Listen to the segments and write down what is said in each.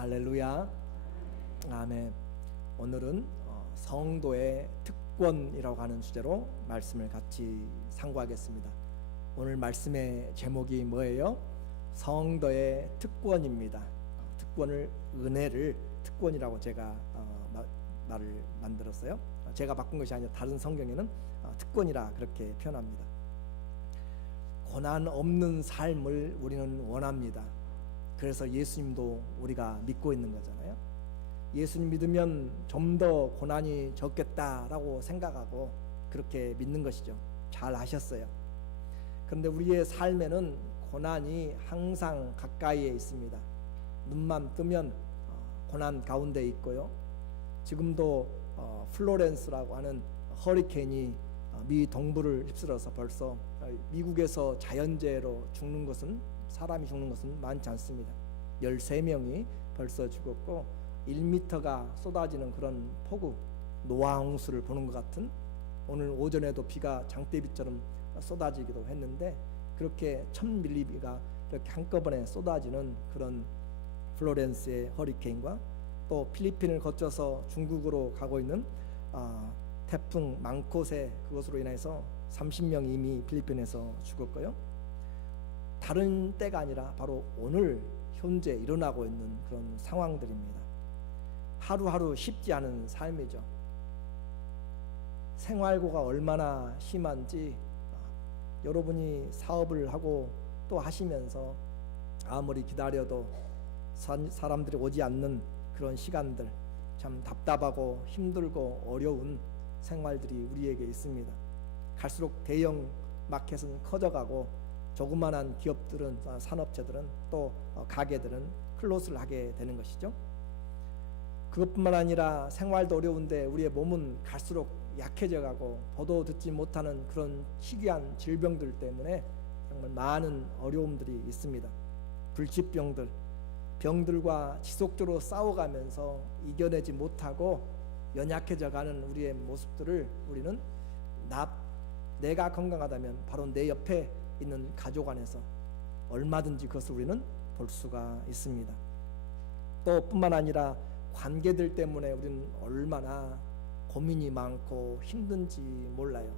할렐루야. 아멘. 오늘은 성도의 특권이라고 하는 주제로 말씀을 같이 상고하겠습니다. 오늘 말씀의 제목이 뭐예요? 성도의 특권입니다. 특권을, 은혜를 특권이라고 제가 말을 만들었어요. 제가 바꾼 것이 아니라 다른 성경에는 특권이라 그렇게 표현합니다. 고난 없는 삶을 우리는 원합니다. 그래서 예수님도 우리가 믿고 있는 거잖아요. 예수님 믿으면 좀 더 고난이 적겠다라고 생각하고 그렇게 믿는 것이죠. 잘 아셨어요. 그런데 우리의 삶에는 고난이 항상 가까이에 있습니다. 눈만 뜨면 고난 가운데 있고요. 지금도 플로렌스라고 하는 허리케인이 미 동부를 휩쓸어서 벌써 미국에서 자연재해로 죽는 것은, 사람이 죽는 것은 많지 않습니다. 13명이 벌써 죽었고 1m가 쏟아지는 그런 폭우, 노아 홍수를 보는 것 같은, 오늘 오전에도 비가 장대비처럼 쏟아지기도 했는데 그렇게 1000밀리미터가 이렇게 한꺼번에 쏟아지는 그런 플로렌스의 허리케인과 또 필리핀을 거쳐서 중국으로 가고 있는 태풍 망코세, 그것으로 인해서 30명이 이미 필리핀에서 죽었고요. 다른 때가 아니라 바로 오늘 현재 일어나고 있는 그런 상황들입니다. 하루하루 쉽지 않은 삶이죠. 생활고가 얼마나 심한지 여러분이 사업을 하고 또 하시면서 아무리 기다려도 사람들이 오지 않는 그런 시간들, 참 답답하고 힘들고 어려운 생활들이 우리에게 있습니다. 갈수록 대형 마켓은 커져가고 조그만한 기업들은, 산업체들은, 또 가게들은 클로즈를 하게 되는 것이죠. 그것뿐만 아니라 생활도 어려운데 우리의 몸은 갈수록 약해져가고 보도 듣지 못하는 그런 희귀한 질병들 때문에 정말 많은 어려움들이 있습니다. 불치병들, 병들과 지속적으로 싸워가면서 이겨내지 못하고 연약해져가는 우리의 모습들을 우리는 내가 건강하다면 바로 내 옆에 있는 가족 안에서 얼마든지 그것을 우리는 볼 수가 있습니다. 또 뿐만 아니라 관계들 때문에 우리는 얼마나 고민이 많고 힘든지 몰라요.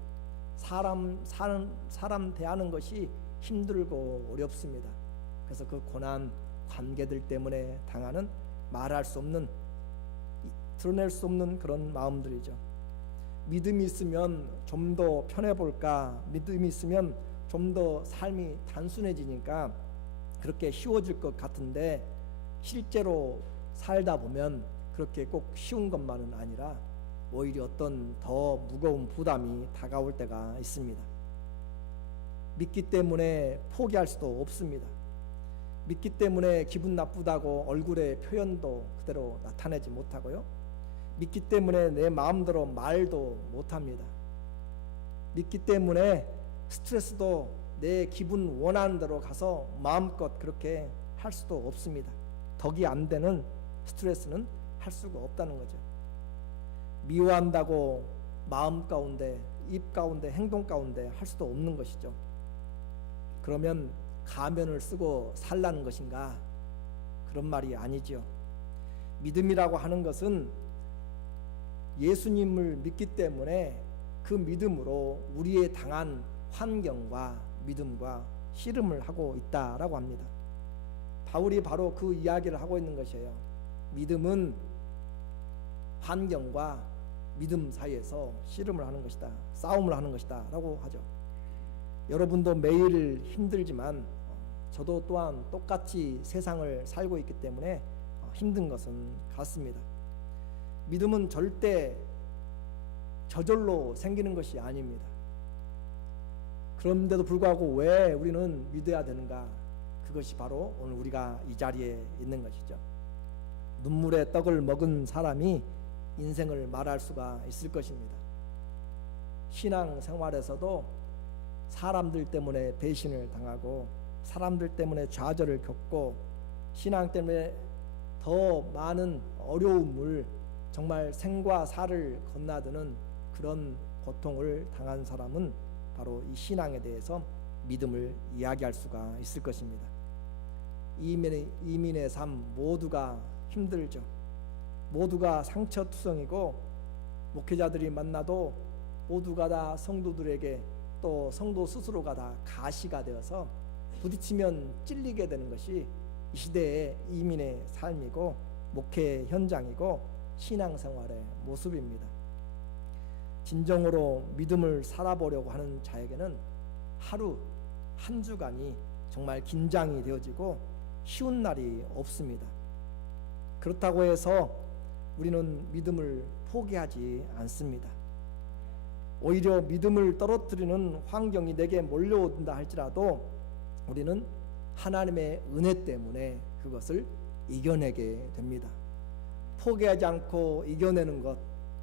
사람 대하는 것이 힘들고 어렵습니다. 그래서 그 고난, 관계들 때문에 당하는, 말할 수 없는, 드러낼 수 없는 그런 마음들이죠. 믿음이 있으면 좀 더 편해볼까, 믿음이 있으면 좀 더 삶이 단순해지니까 그렇게 쉬워질 것 같은데 실제로 살다 보면 그렇게 꼭 쉬운 것만은 아니라 오히려 어떤 더 무거운 부담이 다가올 때가 있습니다. 믿기 때문에 포기할 수도 없습니다. 믿기 때문에 기분 나쁘다고 얼굴의 표현도 그대로 나타내지 못하고요. 믿기 때문에 내 마음대로 말도 못합니다. 믿기 때문에 스트레스도 내 기분 원하는 대로 가서 마음껏 그렇게 할 수도 없습니다. 덕이 안 되는 스트레스는 할 수가 없다는 거죠. 미워한다고 마음 가운데, 입 가운데, 행동 가운데 할 수도 없는 것이죠. 그러면 가면을 쓰고 살라는 것인가? 그런 말이 아니죠. 믿음이라고 하는 것은 예수님을 믿기 때문에 그 믿음으로 우리의 당한 환경과 믿음과 씨름을 하고 있다라고 합니다. 바울이 바로 그 이야기를 하고 있는 것이에요. 믿음은 환경과 믿음 사이에서 씨름을 하는 것이다, 싸움을 하는 것이다 라고 하죠. 여러분도 매일 힘들지만 저도 또한 똑같이 세상을 살고 있기 때문에 힘든 것은 같습니다. 믿음은 절대 저절로 생기는 것이 아닙니다. 그런데도 불구하고 왜 우리는 믿어야 되는가? 그것이 바로 오늘 우리가 이 자리에 있는 것이죠. 눈물의 떡을 먹은 사람이 인생을 말할 수가 있을 것입니다. 신앙 생활에서도 사람들 때문에 배신을 당하고 사람들 때문에 좌절을 겪고 신앙 때문에 더 많은 어려움을, 정말 생과 사를 건너드는 그런 고통을 당한 사람은 바로 이 신앙에 대해서 믿음을 이야기할 수가 있을 것입니다. 이민의 삶 모두가 힘들죠. 모두가 상처투성이고 목회자들이 만나도 모두가 다 성도들에게 또 성도 스스로가 다 가시가 되어서 부딪히면 찔리게 되는 것이 이 시대의 이민의 삶이고 목회 현장이고 신앙생활의 모습입니다. 진정으로 믿음을 살아보려고 하는 자에게는 하루 한 주간이 정말 긴장이 되어지고 쉬운 날이 없습니다. 그렇다고 해서 우리는 믿음을 포기하지 않습니다. 오히려 믿음을 떨어뜨리는 환경이 내게 몰려온다 할지라도 우리는 하나님의 은혜 때문에 그것을 이겨내게 됩니다. 포기하지 않고 이겨내는 것,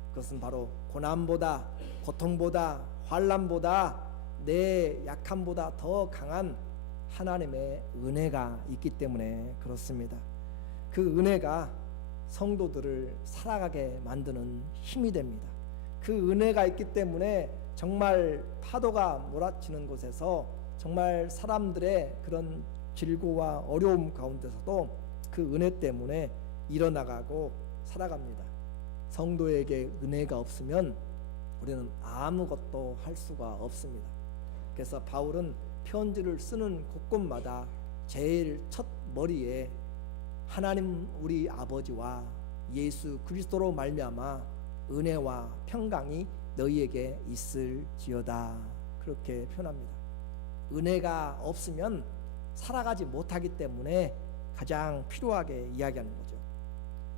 그것은 바로 고난보다, 고통보다, 환난보다, 내 약함보다 더 강한 하나님의 은혜가 있기 때문에 그렇습니다. 그 은혜가 성도들을 살아가게 만드는 힘이 됩니다. 그 은혜가 있기 때문에 정말 파도가 몰아치는 곳에서 정말 사람들의 그런 질고와 어려움 가운데서도 그 은혜 때문에 일어나가고 살아갑니다. 성도에게 은혜가 없으면 우리는 아무것도 할 수가 없습니다. 그래서 바울은 편지를 쓰는 곳곳마다 제일 첫 머리에 하나님 우리 아버지와 예수 그리스도로 말미암아 은혜와 평강이 너희에게 있을지어다, 그렇게 표현합니다. 은혜가 없으면 살아가지 못하기 때문에 가장 필요하게 이야기하는 거죠.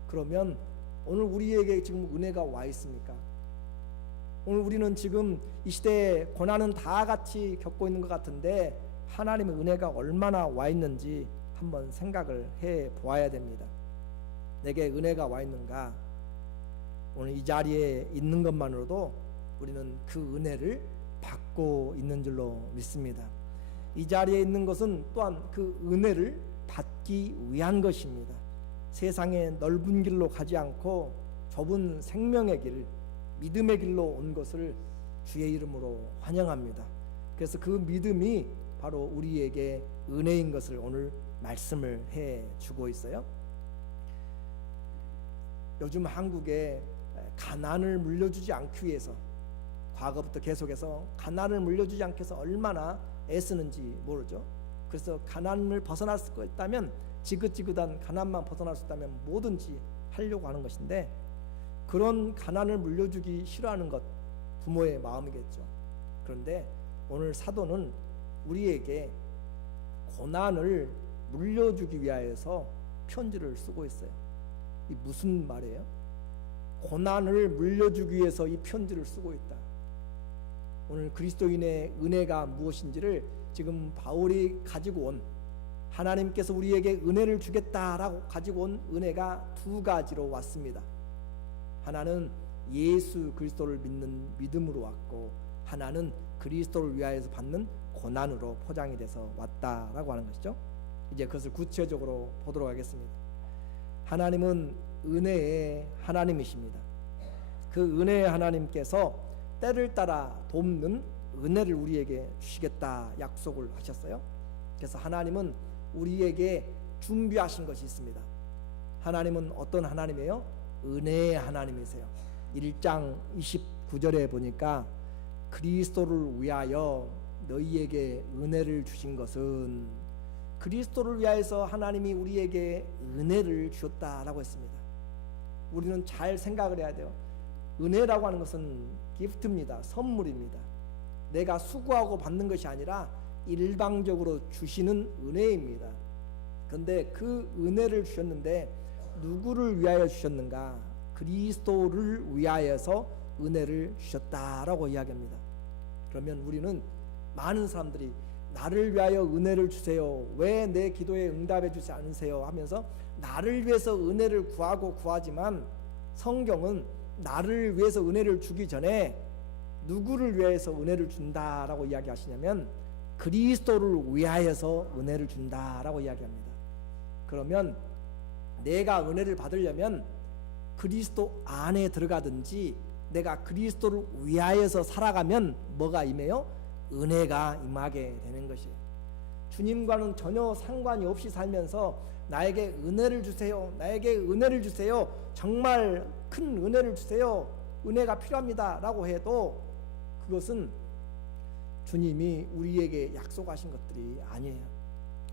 그러면 오늘 우리에게 지금 은혜가 와 있습니까? 오늘 우리는 지금 이 시대에 고난은 다 같이 겪고 있는 것 같은데 하나님의 은혜가 얼마나 와 있는지 한번 생각을 해 보아야 됩니다. 내게 은혜가 와 있는가? 오늘 이 자리에 있는 것만으로도 우리는 그 은혜를 받고 있는 줄로 믿습니다. 이 자리에 있는 것은 또한 그 은혜를 받기 위한 것입니다. 세상의 넓은 길로 가지 않고 좁은 생명의 길, 믿음의 길로 온 것을 주의 이름으로 환영합니다. 그래서 그 믿음이 바로 우리에게 은혜인 것을 오늘 말씀을 해 주고 있어요. 요즘 한국에 가난을 물려주지 않기 위해서, 과거부터 계속해서 가난을 물려주지 않기 위해서 얼마나 애쓰는지 모르죠. 그래서 가난을 벗어날 수 있다면, 지긋지긋한 가난만 벗어날 수 있다면 뭐든지 하려고 하는 것인데, 그런 가난을 물려주기 싫어하는 것 부모의 마음이겠죠. 그런데 오늘 사도는 우리에게 고난을 물려주기 위하여서 편지를 쓰고 있어요. 이 무슨 말이에요? 고난을 물려주기 위해서 이 편지를 쓰고 있다. 오늘 그리스도인의 은혜가 무엇인지를 지금 바울이 가지고 온, 하나님께서 우리에게 은혜를 주겠다라고 가지고 온 은혜가 두 가지로 왔습니다. 하나는 예수 그리스도를 믿는 믿음으로 왔고, 하나는 그리스도를 위하여서 받는 고난으로 포장이 돼서 왔다라고 하는 것이죠. 이제 그것을 구체적으로 보도록 하겠습니다. 하나님은 은혜의 하나님이십니다. 그 은혜의 하나님께서 때를 따라 돕는 은혜를 우리에게 주시겠다 약속을 하셨어요. 그래서 하나님은 우리에게 준비하신 것이 있습니다. 하나님은 어떤 하나님이에요? 은혜의 하나님이세요. 1장 29절에 보니까 그리스도를 위하여 너희에게 은혜를 주신 것은, 그리스도를 위하여서 하나님이 우리에게 은혜를 주셨다라고 했습니다. 우리는 잘 생각을 해야 돼요. 은혜라고 하는 것은 기프트입니다. 선물입니다. 내가 수고하고 받는 것이 아니라 일방적으로 주시는 은혜입니다. 그런데 그 은혜를 주셨는데 누구를 위하여 주셨는가? 그리스도를 위하여서 은혜를 주셨다라고 이야기합니다. 그러면 우리는, 많은 사람들이 나를 위하여 은혜를 주세요, 왜 내 기도에 응답해 주지 않으세요 하면서 나를 위해서 은혜를 구하지만, 성경은 나를 위해서 은혜를 주기 전에 누구를 위해서 은혜를 준다라고 이야기하시냐면 그리스도를 위하여서 은혜를 준다라고 이야기합니다. 그러면 내가 은혜를 받으려면 그리스도 안에 들어가든지 내가 그리스도를 위하여서 살아가면 뭐가 임해요? 은혜가 임하게 되는 것이에요. 주님과는 전혀 상관이 없이 살면서 나에게 은혜를 주세요. 나에게 은혜를 주세요. 정말 큰 은혜를 주세요. 은혜가 필요합니다. 라고 해도 그것은 주님이 우리에게 약속하신 것들이 아니에요.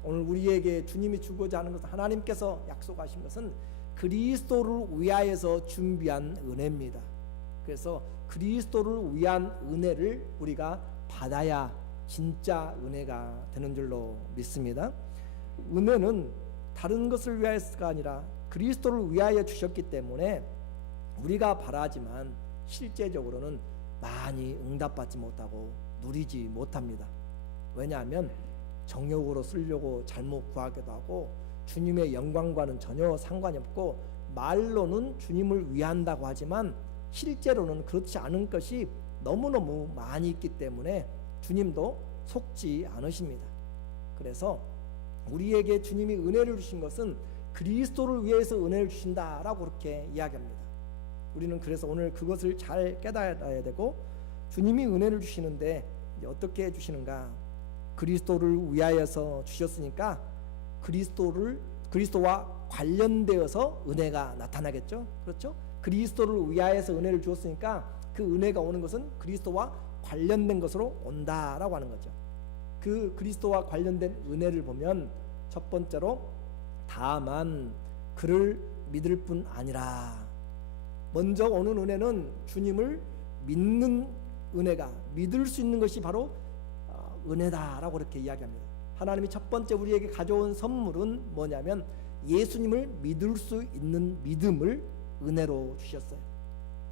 오늘 우리에게 주님이 주고자 하는 것은, 하나님께서 약속하신 것은 그리스도를 위하여서 준비한 은혜입니다. 그래서 그리스도를 위한 은혜를 우리가 받아야 진짜 은혜가 되는 줄로 믿습니다. 은혜는 다른 것을 위하여가 아니라 그리스도를 위하여 주셨기 때문에 우리가 바라지만 실제적으로는 많이 응답받지 못하고 누리지 못합니다. 왜냐하면 정욕으로 쓰려고 잘못 구하기도 하고 주님의 영광과는 전혀 상관이 없고 말로는 주님을 위한다고 하지만 실제로는 그렇지 않은 것이 너무너무 많이 있기 때문에 주님도 속지 않으십니다. 그래서 우리에게 주님이 은혜를 주신 것은 그리스도를 위해서 은혜를 주신다라고 그렇게 이야기합니다. 우리는 그래서 오늘 그것을 잘 깨달아야 되고, 주님이 은혜를 주시는데 어떻게 주시는가? 그리스도를 위하여서 주셨으니까 그리스도와 관련되어서 은혜가 나타나겠죠. 그렇죠? 그리스도를 위하여서 은혜를 주었으니까 그 은혜가 오는 것은 그리스도와 관련된 것으로 온다라고 하는 거죠. 그 그리스도와 관련된 은혜를 보면 첫 번째로 다만 그를 믿을 뿐 아니라, 먼저 오는 은혜는 주님을 믿는 은혜가, 믿을 수 있는 것이 바로 은혜다라고 그렇게 이야기합니다. 하나님이 첫 번째 우리에게 가져온 선물은 뭐냐면 예수님을 믿을 수 있는 믿음을 은혜로 주셨어요.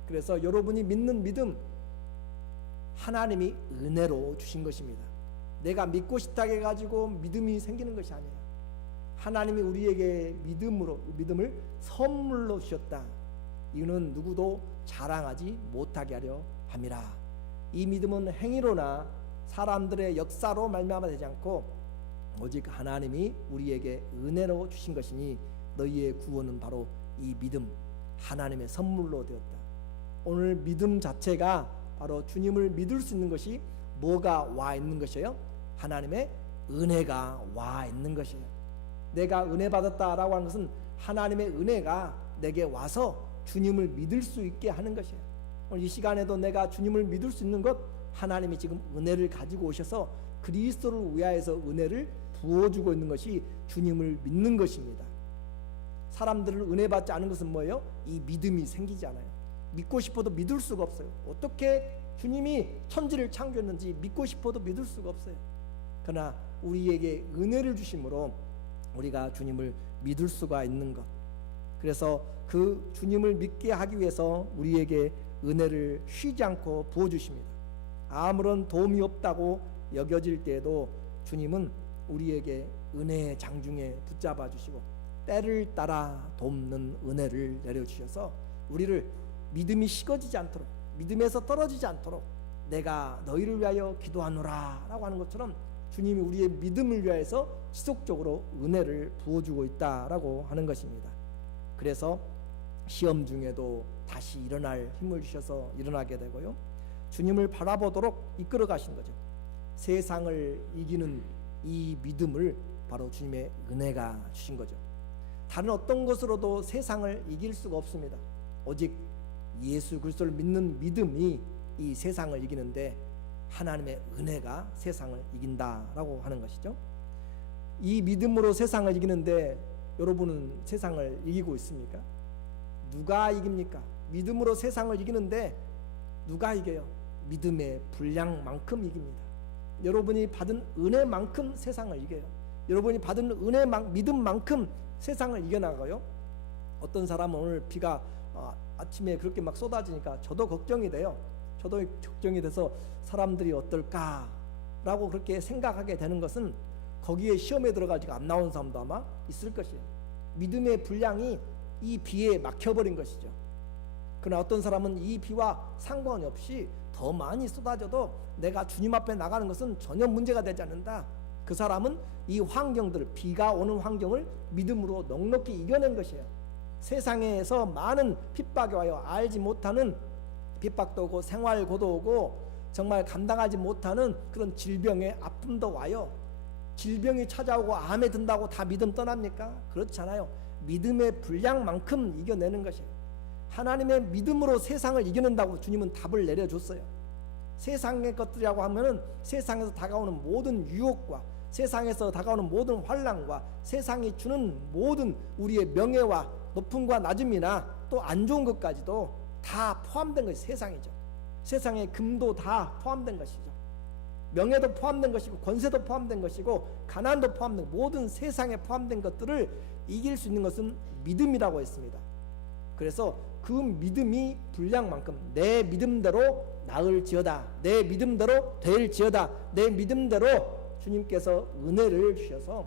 그래서 여러분이 믿는 믿음, 하나님이 은혜로 주신 것입니다. 내가 믿고 싶다 해가지고 믿음이 생기는 것이 아니에요. 하나님이 우리에게 믿음을 선물로 주셨다. 이는 누구도 자랑하지 못하게 하려 함이라. 이 믿음은 행위로나 사람들의 역사로 말미암아 되지 않고 오직 하나님이 우리에게 은혜로 주신 것이니 너희의 구원은 바로 이 믿음, 하나님의 선물로 되었다. 오늘 믿음 자체가 바로 주님을 믿을 수 있는 것이 뭐가 와 있는 것이에요? 하나님의 은혜가 와 있는 것이에요. 내가 은혜 받았다라고 하는 것은 하나님의 은혜가 내게 와서 주님을 믿을 수 있게 하는 것이에요. 오늘 이 시간에도 내가 주님을 믿을 수 있는 것, 하나님이 지금 은혜를 가지고 오셔서 그리스도를 위하여서 은혜를 부어주고 있는 것이 주님을 믿는 것입니다. 사람들을 은혜 받지 않은 것은 뭐예요? 이 믿음이 생기지 않아요. 믿고 싶어도 믿을 수가 없어요. 어떻게 주님이 천지를 창조했는지 믿고 싶어도 믿을 수가 없어요. 그러나 우리에게 은혜를 주심으로 우리가 주님을 믿을 수가 있는 것, 그래서 그 주님을 믿게 하기 위해서 우리에게 은혜를 쉬지 않고 부어주십니다. 아무런 도움이 없다고 여겨질 때에도 주님은 우리에게 은혜의 장중에 붙잡아 주시고 때를 따라 돕는 은혜를 내려주셔서 우리를 믿음이 식어지지 않도록, 믿음에서 떨어지지 않도록 내가 너희를 위하여 기도하노라 라고 하는 것처럼 주님이 우리의 믿음을 위하여서 지속적으로 은혜를 부어주고 있다라고 하는 것입니다. 그래서 시험 중에도 다시 일어날 힘을 주셔서 일어나게 되고요, 주님을 바라보도록 이끌어 가신 거죠. 세상을 이기는 이 믿음을 바로 주님의 은혜가 주신 거죠. 다른 어떤 것으로도 세상을 이길 수가 없습니다. 오직 예수 그리스도를 믿는 믿음이 이 세상을 이기는데 하나님의 은혜가 세상을 이긴다라고 하는 것이죠. 이 믿음으로 세상을 이기는데 여러분은 세상을 이기고 있습니까? 누가 이깁니까? 믿음으로 세상을 이기는데 누가 이겨요? 믿음의 분량만큼 이깁니다. 여러분이 받은 은혜만큼 세상을 이겨요. 여러분이 받은 믿음만큼 세상을 이겨나가요. 어떤 사람은 오늘 비가 아침에 그렇게 막 쏟아지니까 저도 걱정이 돼요. 저도 걱정이 돼서 사람들이 어떨까라고 그렇게 생각하게 되는 것은 거기에 시험에 들어가지고 안 나온 사람도 아마 있을 것이에요. 믿음의 분량이 이 비에 막혀버린 것이죠. 그러나 어떤 사람은 이 비와 상관이 없이 더 많이 쏟아져도 내가 주님 앞에 나가는 것은 전혀 문제가 되지 않는다. 그 사람은 이 환경들, 비가 오는 환경을 믿음으로 넉넉히 이겨낸 것이에요. 세상에서 많은 핍박이 와요. 알지 못하는 핍박도 오고 생활고도 오고 정말 감당하지 못하는 그런 질병의 아픔도 와요. 질병이 찾아오고 암에 든다고 다 믿음 떠납니까? 그렇지 않아요. 믿음의 분량만큼 이겨내는 것이에요. 하나님의 믿음으로 세상을 이겨낸다고 주님은 답을 내려줬어요. 세상의 것들이라고 하면은 세상에서 다가오는 모든 유혹과 세상에서 다가오는 모든 환난과 세상이 주는 모든 우리의 명예와 높음과 낮음이나 또 안 좋은 것까지도 다 포함된 것이 세상이죠. 세상의 금도 다 포함된 것이죠. 명예도 포함된 것이고 권세도 포함된 것이고 가난도 포함된 모든 세상에 포함된 것들을 이길 수 있는 것은 믿음이라고 했습니다. 그래서 그 믿음이 분량만큼 내 믿음대로 나을지어다, 내 믿음대로 될지어다, 내 믿음대로 주님께서 은혜를 주셔서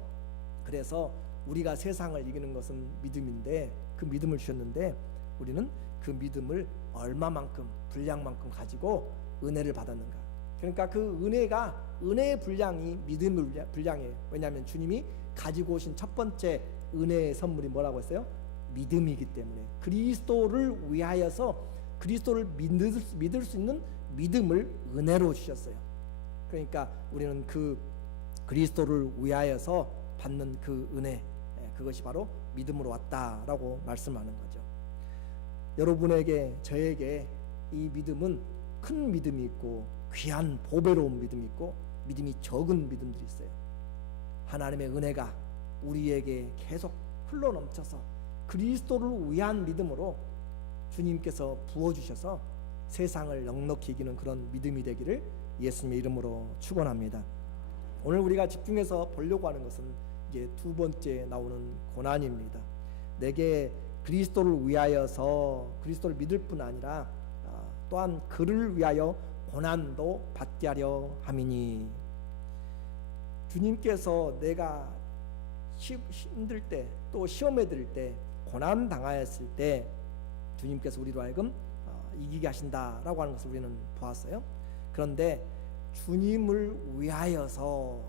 그래서 우리가 세상을 이기는 것은 믿음인데 그 믿음을 주셨는데 우리는 그 믿음을 얼마만큼 분량만큼 가지고 은혜를 받았는가. 그러니까 그 은혜가 은혜의 분량이 믿음의 분량이에요. 왜냐하면 주님이 가지고 오신 첫 번째 은혜의 선물이 뭐라고 했어요? 믿음이기 때문에 그리스도를 위하여서 그리스도를 믿을 수 있는 믿음을 은혜로 주셨어요. 그러니까 우리는 그 그리스도를 위하여서 받는 그 은혜, 그것이 바로 믿음으로 왔다라고 말씀하는 거죠. 여러분에게 저에게 이 믿음은 큰 믿음이 있고 귀한 보배로운 믿음이 있고 믿음이 적은 믿음들이 있어요. 하나님의 은혜가 우리에게 계속 흘러넘쳐서 그리스도를 위한 믿음으로 주님께서 부어주셔서 세상을 넉넉히 이기는 그런 믿음이 되기를 예수님의 이름으로 축원합니다. 오늘 우리가 집중해서 보려고 하는 것은 이제 두 번째 나오는 고난입니다. 내게 그리스도를 위하여서 그리스도를 믿을 뿐 아니라 또한 그를 위하여 고난도 받게 하려 함이니. 주님께서 내가 힘들 때 또 시험에 들 때 고난 당하였을 때 주님께서 우리로 하여금 이기게 하신다라고 하는 것을 우리는 보았어요. 그런데 주님을 위하여서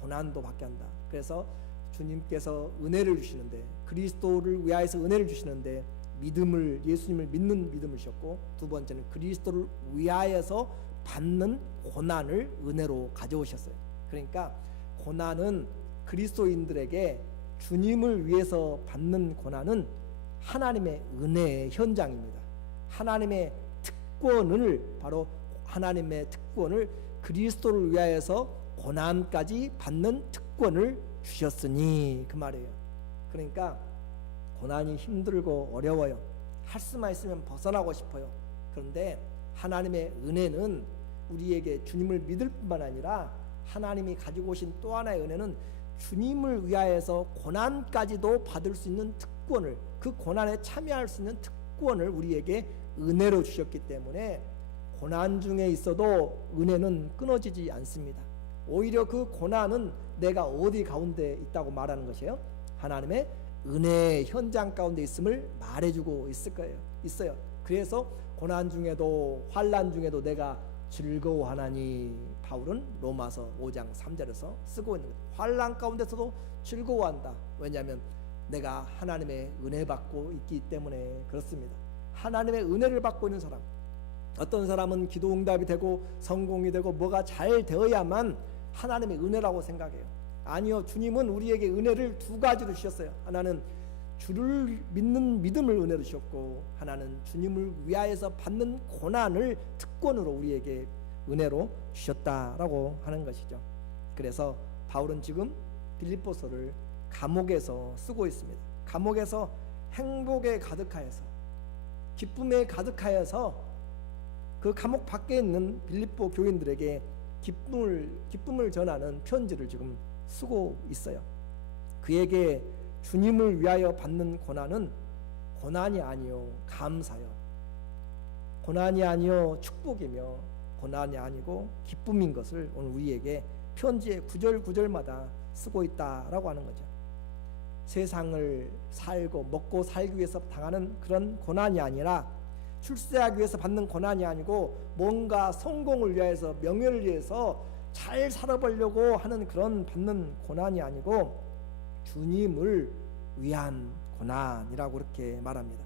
고난도 받게 한다. 그래서 주님께서 은혜를 주시는데 그리스도를 위하여서 은혜를 주시는데 믿음을 예수님을 믿는 믿음을 주셨고 두 번째는 그리스도를 위하여서 받는 고난을 은혜로 가져오셨어요. 그러니까 고난은 그리스도인들에게 주님을 위해서 받는 고난은 하나님의 은혜의 현장입니다. 하나님의 특권을 바로 하나님의 특권을 그리스도를 위하여서 고난까지 받는 특권을 주셨으니 그 말이에요. 그러니까 고난이 힘들고 어려워요. 할 수만 있으면 벗어나고 싶어요. 그런데 하나님의 은혜는 우리에게 주님을 믿을 뿐만 아니라 하나님이 가지고 오신 또 하나의 은혜는 주님을 위하여서 고난까지도 받을 수 있는 특권을 그 고난에 참여할 수 있는 특권을 우리에게 은혜로 주셨기 때문에 고난 중에 있어도 은혜는 끊어지지 않습니다. 오히려 그 고난은 내가 어디 가운데 있다고 말하는 것이에요? 하나님의 은혜의 현장 가운데 있음을 말해주고 있어요. 그래서 고난 중에도 환난 중에도 내가 즐거워하나니 바울은 로마서 5장 3절에서 쓰고 있는 거예요. 환난 가운데서도 즐거워한다. 왜냐하면 내가 하나님의 은혜 받고 있기 때문에 그렇습니다. 하나님의 은혜를 받고 있는 사람, 어떤 사람은 기도 응답이 되고 성공이 되고 뭐가 잘 되어야만 하나님의 은혜라고 생각해요. 아니요, 주님은 우리에게 은혜를 두 가지로 주셨어요. 하나는 주를 믿는 믿음을 은혜로 주셨고 하나는 주님을 위하여서 받는 고난을 특권으로 우리에게 은혜로 주셨다라고 하는 것이죠. 그래서 바울은 지금 빌립보서를 감옥에서 쓰고 있습니다. 감옥에서 행복에 가득하여서 기쁨에 가득하여서 그 감옥 밖에 있는 빌립보 교인들에게 기쁨을 전하는 편지를 지금 쓰고 있어요. 그에게 주님을 위하여 받는 고난은 고난이 아니요 감사요, 고난이 아니요 축복이며 고난이 아니고 기쁨인 것을 오늘 우리에게 편지의 구절구절마다 쓰고 있다라고 하는 거죠. 세상을 살고 먹고 살기 위해서 당하는 그런 고난이 아니라 출세하기 위해서 받는 고난이 아니고 뭔가 성공을 위해서 명예를 위해서 잘 살아보려고 하는 그런 받는 고난이 아니고 주님을 위한 고난이라고 그렇게 말합니다.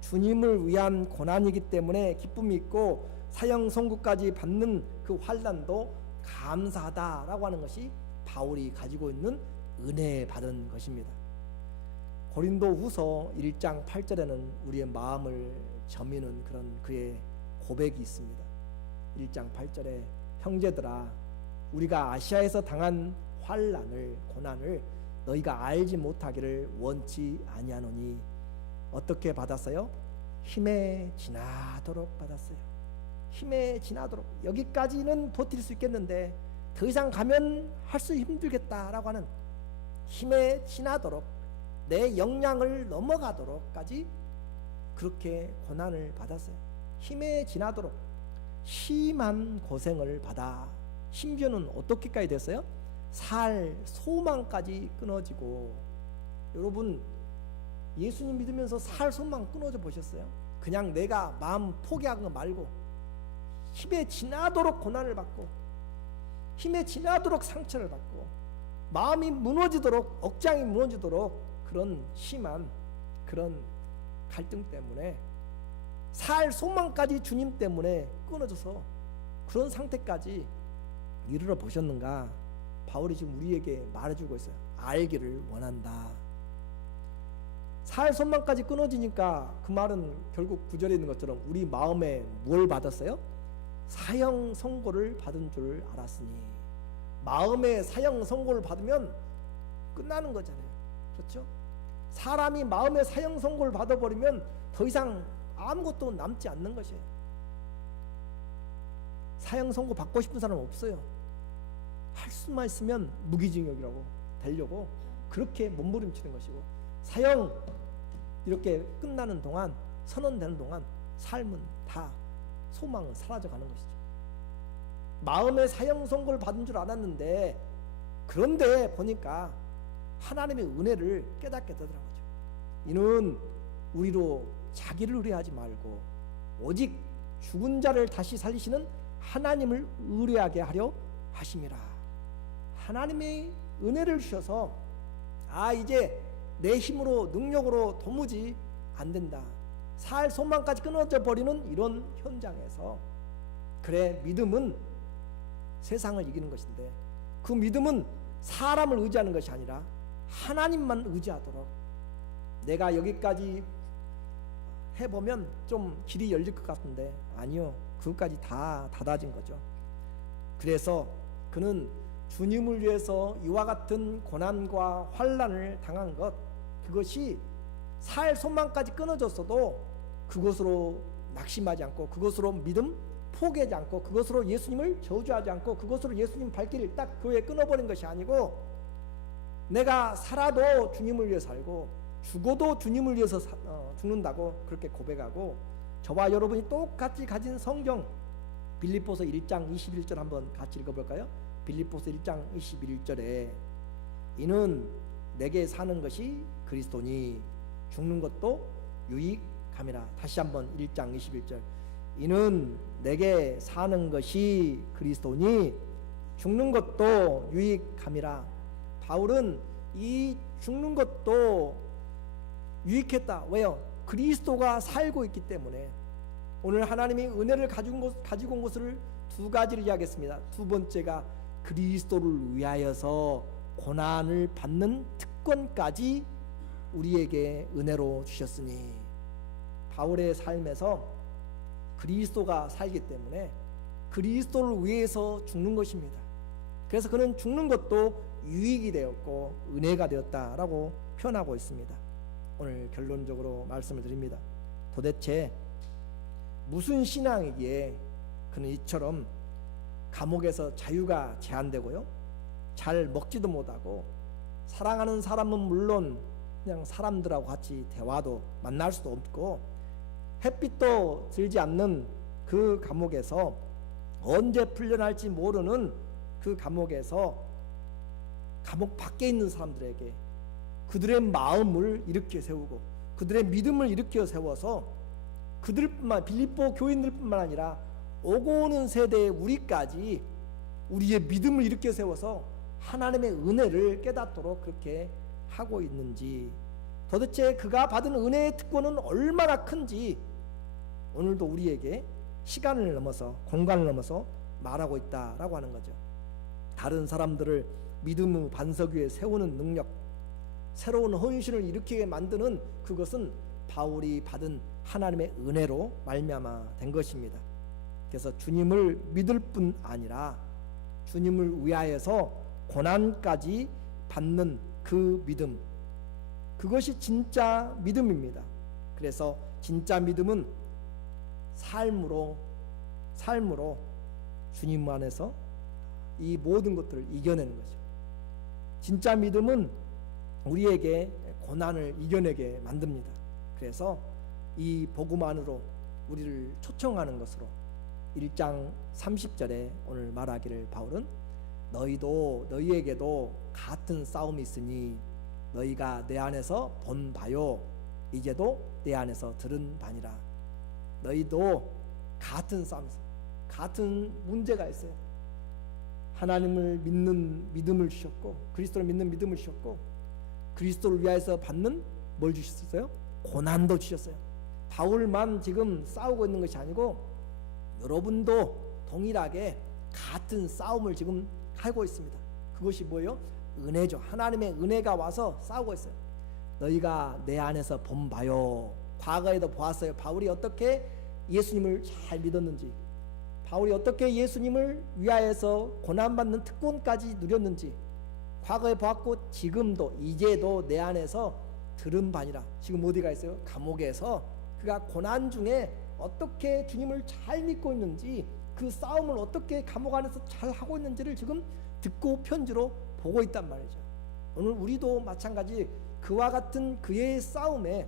주님을 위한 고난이기 때문에 기쁨이 있고 사형 선고까지 받는 그 환난도 감사하다라고 하는 것이 바울이 가지고 있는 은혜 받은 것입니다. 고린도후서 1장 8절에는 우리의 마음을 저미는 그런 그의 고백이 있습니다. 1장 8절에 형제들아 우리가 아시아에서 당한 환난을 고난을 너희가 알지 못하기를 원치 아니하노니 어떻게 받았어요? 힘에 지나도록 받았어요. 힘에 지나도록. 여기까지는 버틸 수 있겠는데 더 이상 가면 할 수 힘들겠다라고 하는 힘에 지나도록 내 역량을 넘어가도록까지 그렇게 고난을 받았어요. 힘에 지나도록 심한 고생을 받아 심지어는 어떻게까지 됐어요? 살 소망까지 끊어지고. 여러분 예수님 믿으면서 살 소망 끊어져 보셨어요? 그냥 내가 마음 포기한 거 말고 힘에 지나도록 고난을 받고 힘에 지나도록 상처를 받고 마음이 무너지도록 억장이 무너지도록 그런 심한 그런 갈등 때문에 살 소망까지 주님 때문에 끊어져서 그런 상태까지 이르러 보셨는가? 바울이 지금 우리에게 말해주고 있어요. 알기를 원한다. 살 소망까지 끊어지니까 그 말은 결국 구절에 있는 것처럼 우리 마음에 뭘 받았어요? 사형 선고를 받은 줄 알았으니. 마음에 사형 선고를 받으면 끝나는 거잖아요. 그렇죠? 사람이 마음에 사형 선고를 받아버리면 더 이상 아무것도 남지 않는 것이에요. 사형 선고 받고 싶은 사람 없어요. 할 수만 있으면 무기징역이라고 되려고 그렇게 몸부림치는 것이고, 사형 이렇게 끝나는 동안, 선언되는 동안 삶은 다 소망은 사라져가는 것이죠. 마음의 사형 선고를 받은 줄 알았는데, 그런데 보니까 하나님의 은혜를 깨닫게 되더라고요. 이는 우리로 자기를 의뢰하지 말고 오직 죽은 자를 다시 살리시는 하나님을 의뢰하게 하려 하심이라. 하나님의 은혜를 주셔서 이제 내 힘으로 능력으로 도무지 안 된다, 살 소망까지 끊어져 버리는 이런 현장에서, 그래 믿음은 세상을 이기는 것인데 그 믿음은 사람을 의지하는 것이 아니라 하나님만 의지하도록. 내가 여기까지 해보면 좀 길이 열릴 것 같은데 아니요, 그것까지 다 닫아진 거죠. 그래서 그는 주님을 위해서 이와 같은 고난과 환난을 당한 것, 그것이 살 소망까지 끊어졌어도 그것으로 낙심하지 않고, 그것으로 믿음 포기하지 않고, 그것으로 예수님을 저주하지 않고, 그것으로 예수님 발길을 딱 교회에 끊어버린 것이 아니고, 내가 살아도 주님을 위해 살고 죽어도 주님을 위해서 죽는다고 그렇게 고백하고, 저와 여러분이 똑같이 가진 성경 빌립보서 1장 21절 한번 같이 읽어볼까요? 빌립보서 1장 21절에 이는 내게 사는 것이 그리스도니 죽는 것도 유익함이라. 다시 한번 1장 21절, 이는 내게 사는 것이 그리스도니 죽는 것도 유익함이라. 바울은 이 죽는 것도 유익했다. 왜요? 그리스도가 살고 있기 때문에. 오늘 하나님이 은혜를 가지고 온 것을 두 가지를 이야기했습니다. 두 번째가 그리스도를 위하여서 고난을 받는 특권까지 우리에게 은혜로 주셨으니. 바울의 삶에서 그리스도가 살기 때문에 그리스도를 위해서 죽는 것입니다. 그래서 그는 죽는 것도 유익이 되었고 은혜가 되었다라고 표현하고 있습니다. 오늘 결론적으로 말씀을 드립니다. 도대체 무슨 신앙이기에 그는 이처럼 감옥에서 자유가 제한되고요, 잘 먹지도 못하고, 사랑하는 사람은 물론 그냥 사람들하고 같이 대화도 만날 수도 없고, 햇빛도 들지 않는 그 감옥에서, 언제 풀려날지 모르는 그 감옥에서 감옥 밖에 있는 사람들에게 그들의 마음을 일으켜 세우고 그들의 믿음을 일으켜 세워서 그들뿐만, 빌립보 교인들뿐만 아니라 오고 오는 세대의 우리까지 우리의 믿음을 일으켜 세워서 하나님의 은혜를 깨닫도록 그렇게 하고 있는지, 도대체 그가 받은 은혜의 특권은 얼마나 큰지 오늘도 우리에게 시간을 넘어서 공간을 넘어서 말하고 있다라고 하는 거죠. 다른 사람들을 믿음의 반석 위에 세우는 능력, 새로운 헌신을 일으키게 만드는 그것은 바울이 받은 하나님의 은혜로 말미암아 된 것입니다. 그래서 주님을 믿을 뿐 아니라 주님을 위하여서 고난까지 받는 그 믿음, 그것이 진짜 믿음입니다. 그래서 진짜 믿음은 삶으로 주님 안에서 이 모든 것들을 이겨내는 거죠. 진짜 믿음은 우리에게 고난을 이겨내게 만듭니다. 그래서 이 복음 안으로 우리를 초청하는 것으로 1장 30절에 오늘 말하기를 바울은 너희에게도 같은 싸움이 있으니 너희가 내 안에서 본 바요 이제도 내 안에서 들은 바니라. 너희도 같은 싸움, 같은 문제가 있어요. 하나님을 믿는 믿음을 주셨고 그리스도를 믿는 믿음을 주셨고 그리스도를 위하여서 받는 뭘 주셨어요? 고난도 주셨어요. 바울만 지금 싸우고 있는 것이 아니고 여러분도 동일하게 같은 싸움을 지금 하고 있습니다. 그것이 뭐예요? 은혜죠. 하나님의 은혜가 와서 싸우고 있어요. 너희가 내 안에서 본 바요. 과거에도 보았어요. 바울이 어떻게 예수님을 잘 믿었는지, 바울이 어떻게 예수님을 위하여서 고난받는 특권까지 누렸는지 과거에 보았고 지금도 이제도 내 안에서 들은 바니라. 지금 어디가 있어요? 감옥에서 그가 고난 중에 어떻게 주님을 잘 믿고 있는지, 그 싸움을 어떻게 감옥 안에서 잘 하고 있는지를 지금 듣고 편지로 보고 있단 말이죠. 오늘 우리도 마찬가지 그와 같은 그의 싸움에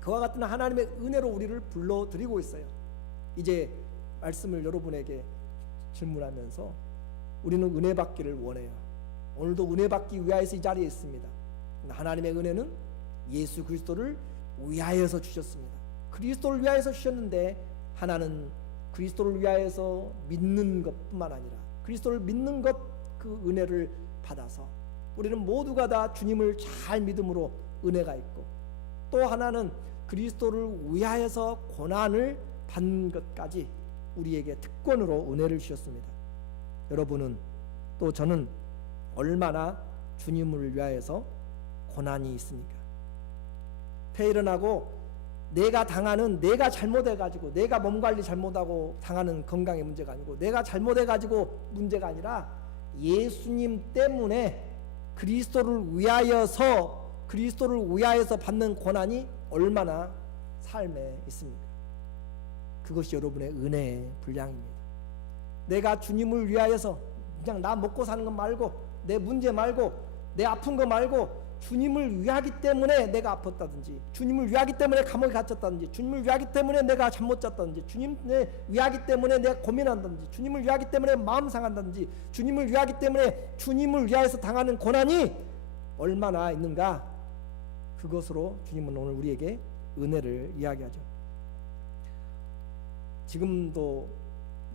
그와 같은 하나님의 은혜로 우리를 불러드리고 있어요. 이제 말씀을 여러분에게 질문하면서 우리는 은혜 받기를 원해요. 오늘도 은혜 받기 위하여서 이 자리에 있습니다. 하나님의 은혜는 예수 그리스도를 위하여서 주셨습니다. 그리스도를 위하여서 주셨는데 하나는 그리스도를 위하여서 믿는 것뿐만 아니라 그리스도를 믿는 것 그 은혜를 받아서 우리는 모두가 다 주님을 잘 믿음으로 은혜가 있고 또 하나는 그리스도를 위하여서 고난을 받는 것까지 우리에게 특권으로 은혜를 주셨습니다. 여러분은 또 저는 얼마나 주님을 위하여서 고난이 있습니까? 폐일어나고 내가 잘못해가지고 내가 몸관리 잘못하고 당하는 건강의 문제가 아니고 내가 잘못해가지고 문제가 아니라 예수님 때문에 그리스도를 위하여서 받는 고난이 얼마나 삶에 있습니까? 그것이 여러분의 은혜의 분량입니다. 내가 주님을 위하여서 그냥 나 먹고 사는 것 말고 내 문제 말고 내 아픈 거 말고 주님을 위하기 때문에 내가 아팠다든지 주님을 위하기 때문에 감옥에 갇혔다든지 주님을 위하기 때문에 내가 잠 못 잤다든지 주님을 위하기 때문에 내가 고민한다든지 주님을 위하기 때문에 마음 상한다든지 주님을 위하기 때문에 주님을 위하여서 당하는 고난이 얼마나 있는가, 그것으로 주님은 오늘 우리에게 은혜를 이야기하죠. 지금도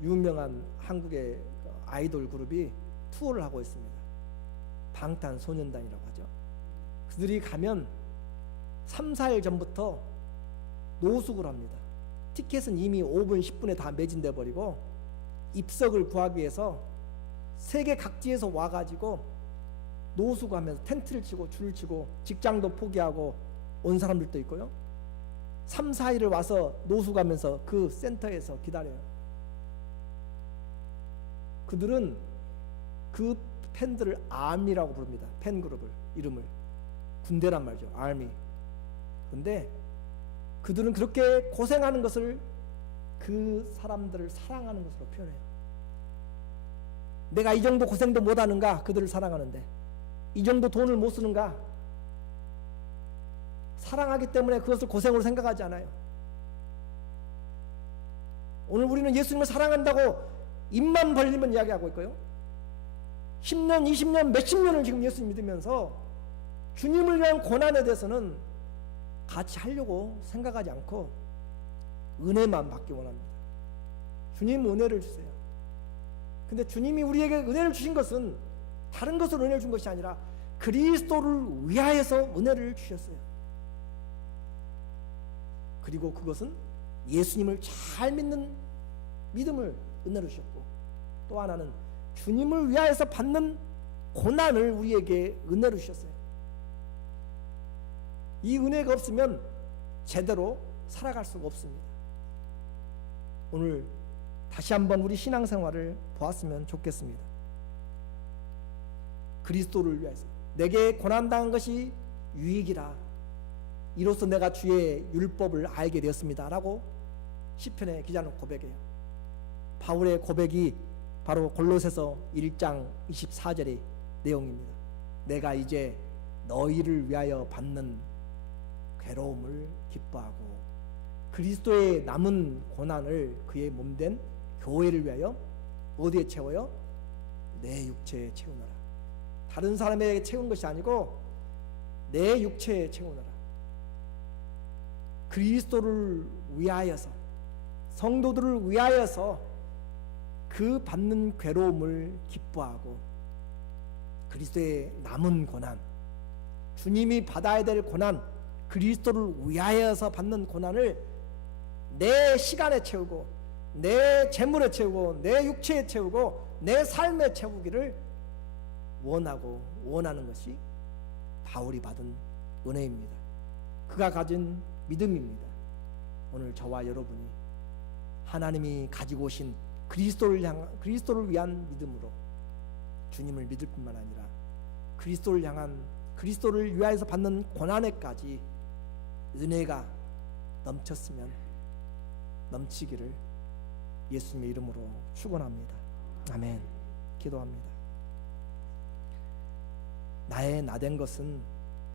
유명한 한국의 아이돌 그룹이 투어를 하고 있습니다. 방탄소년단이라고 하죠. 그들이 가면 3, 4일 전부터 노숙을 합니다. 티켓은 이미 5분, 10분에 다 매진돼 버리고 입석을 구하기 위해서 세계 각지에서 와가지고 노숙하면서 텐트를 치고 줄을 치고 직장도 포기하고 온 사람들도 있고요. 3, 4일을 와서 노숙하면서 그 센터에서 기다려요. 그들은 그 팬들을 아미라고 부릅니다. 팬그룹을, 이름을. 군대란 말이죠. 아미. 그런데 그들은 그렇게 고생하는 것을 그 사람들을 사랑하는 것으로 표현해요. 내가 이 정도 고생도 못하는가? 그들을 사랑하는데 이 정도 돈을 못 쓰는가? 사랑하기 때문에 그것을 고생으로 생각하지 않아요. 오늘 우리는 예수님을 사랑한다고 입만 벌리면 이야기하고 있고요. 10년, 20년, 몇십 년을 지금 예수 믿으면서 주님을 위한 고난에 대해서는 같이 하려고 생각하지 않고 은혜만 받기 원합니다. 주님 은혜를 주세요. 근데 주님이 우리에게 은혜를 주신 것은 다른 것으로 은혜를 준 것이 아니라 그리스도를 위하여서 은혜를 주셨어요. 그리고 그것은 예수님을 잘 믿는 믿음을 은혜로 주셨고 또 하나는 주님을 위하여서 받는 고난을 우리에게 은혜로 주셨어요. 이 은혜가 없으면 제대로 살아갈 수가 없습니다. 오늘 다시 한번 우리 신앙생활을 보았으면 좋겠습니다. 그리스도를 위해서 내게 고난당한 것이 유익이라, 이로써 내가 주의 율법을 알게 되었습니다 라고 시편의 기자는 고백해요. 바울의 고백이 바로 골로새서 1장 24절의 내용입니다. 내가 이제 너희를 위하여 받는 괴로움을 기뻐하고 그리스도의 남은 고난을 그의 몸된 교회를 위하여 어디에 채워요? 내 육체에 채우노라. 다른 사람에게 채운 것이 아니고 내 육체에 채우노라. 그리스도를 위하여서, 성도들을 위하여서 그 받는 괴로움을 기뻐하고 그리스도의 남은 고난, 주님이 받아야 될 고난, 그리스도를 위하여서 받는 고난을 내 시간에 채우고 내 재물에 채우고 내 육체에 채우고 내 삶에 채우기를 원하고 원하는 것이 바울이 받은 은혜입니다. 그가 가진 믿음입니다. 오늘 저와 여러분이 하나님이 가지고 오신 그리스도를 위한 믿음으로 주님을 믿을 뿐만 아니라 그리스도를 위하여서 받는 고난에까지 은혜가 넘치기를 예수님의 이름으로 축원합니다. 아멘. 기도합니다. 나의 나된 것은